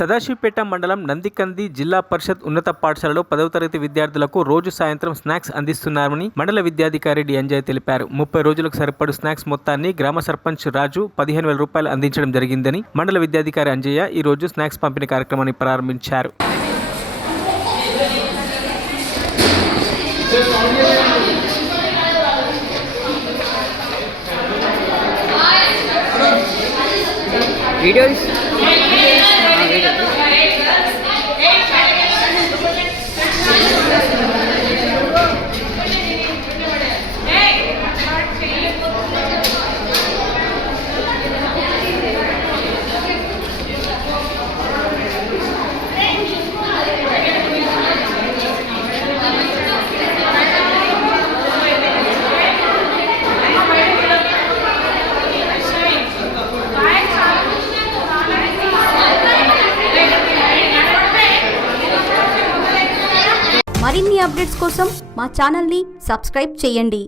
సదాశివపేట మండలం నందికంది జిల్లా పరిషత్ ఉన్నత పాఠశాలలో 10వ తరగతి విద్యార్థులకు రోజు సాయంత్రం స్నాక్స్ అందిస్తున్నారని మండల విద్యాధికారి డి అంజయ్ తెలిపారు. 30 రోజులకు సరిపడు స్నాక్స్ మొత్తాన్ని గ్రామ సర్పంచ్ రాజు 15,000 రూపాయలు అందించడం జరిగిందని మండల విద్యాధికారి అంజయ్య ఈ రోజు స్నాక్స్ పంపిణీ కార్యక్రమాన్ని ప్రారంభించారు. మరిన్ని అప్డేట్స్ కోసం మా ఛానల్ని సబ్స్క్రైబ్ చేయండి.